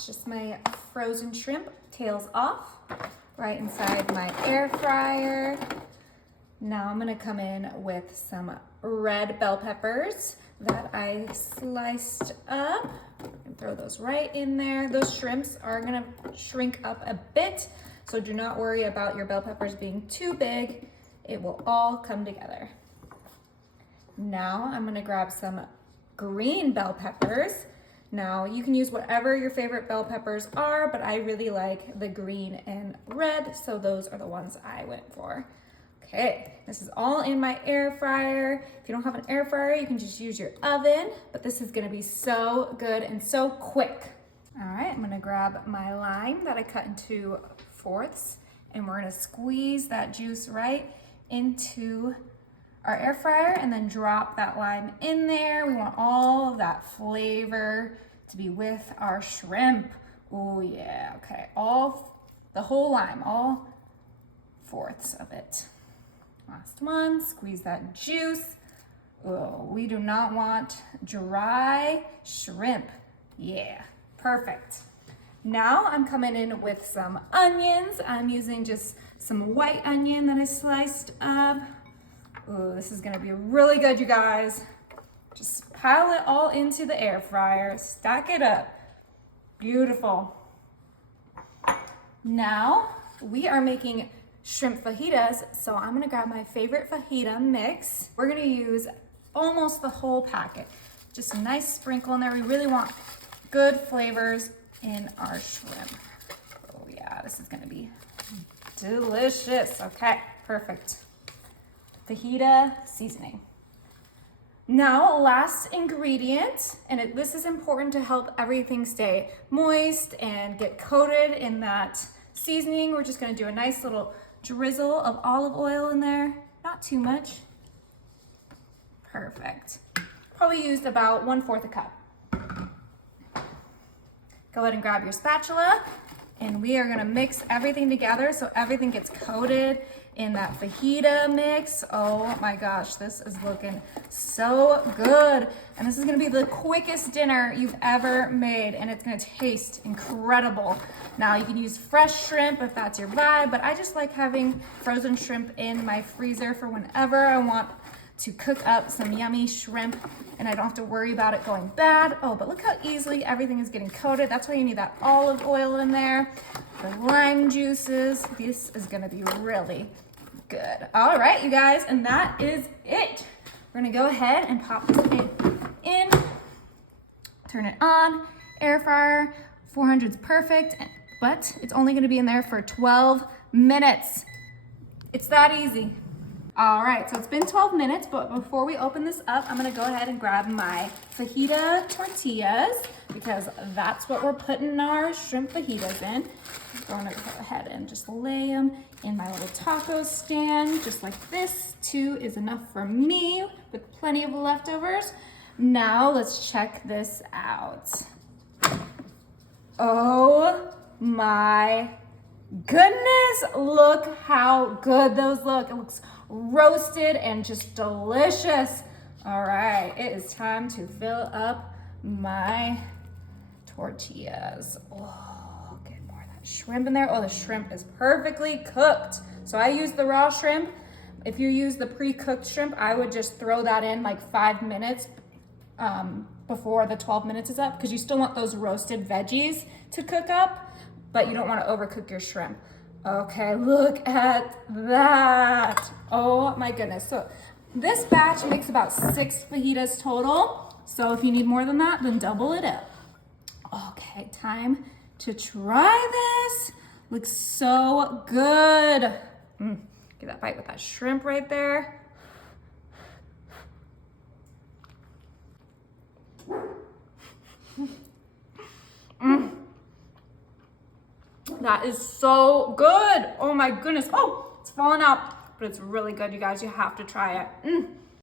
It's just my frozen shrimp, tails off, right inside my air fryer. Now I'm gonna come in with some red bell peppers that I sliced up and throw those right in there. Those shrimps are gonna shrink up a bit, so do not worry about your bell peppers being too big. It will all come together. Now I'm gonna grab some green bell peppers. Now you can use whatever your favorite bell peppers are, but I really like the green and red, so those are the ones I went for. Okay, this is all in my air fryer. If you don't have an air fryer, you can just use your oven, but this is gonna be so good and so quick. All right, I'm gonna grab my lime that I cut into fourths, and we're gonna squeeze that juice right into our air fryer and then drop that lime in there. We want all of that flavor to be with our shrimp. Oh yeah, okay, the whole lime, all fourths of it. Last one, squeeze that juice. Oh, we do not want dry shrimp. Yeah, perfect. Now I'm coming in with some onions. I'm using just some white onion that I sliced up. Oh, this is gonna be really good, you guys. Just pile it all into the air fryer, stack it up. Beautiful. Now we are making shrimp fajitas, so I'm gonna grab my favorite fajita mix. We're gonna use almost the whole packet. Just a nice sprinkle in there. We really want good flavors in our shrimp. Oh yeah, this is gonna be delicious. Okay, perfect. Fajita seasoning. Now, last ingredient, and this is important to help everything stay moist and get coated in that seasoning. We're just gonna do a nice little drizzle of olive oil in there, not too much. Perfect. Probably used about 1/4 a cup. Go ahead and grab your spatula, and we are gonna mix everything together so everything gets coated in that fajita mix. Oh my gosh, this is looking so good. And this is gonna be the quickest dinner you've ever made, and it's gonna taste incredible. Now you can use fresh shrimp if that's your vibe, but I just like having frozen shrimp in my freezer for whenever I want to cook up some yummy shrimp and I don't have to worry about it going bad. Oh, but look how easily everything is getting coated. That's why you need that olive oil in there, the lime juices. This is gonna be really good. All right, you guys, and that is it. We're gonna go ahead and pop this thing in, turn it on, air fryer, 400's perfect, but it's only gonna be in there for 12 minutes. It's that easy. All right, so it's been 12 minutes, but before we open this up, I'm gonna go ahead and grab my fajita tortillas because that's what we're putting our shrimp fajitas in. I'm gonna go ahead and just lay them in my little taco stand, just like this. 2 is enough for me with plenty of leftovers. Now let's check this out. Oh my goodness, look how good those look. It looks roasted and just delicious. All right, it is time to fill up my tortillas. Oh, get more of that shrimp in there. Oh, the shrimp is perfectly cooked. So I use the raw shrimp. If you use the pre-cooked shrimp, I would just throw that in like 5 minutes before the 12 minutes is up, because you still want those roasted veggies to cook up, but you don't want to overcook your shrimp. Okay, look at that. Oh my goodness. So this batch makes about 6 fajitas total. So if you need more than that, then double it up. Okay, time to try this. Looks so good. Get that bite with that shrimp right there. That is so good. Oh my goodness. Oh, it's falling out, but it's really good, you guys. You have to try it.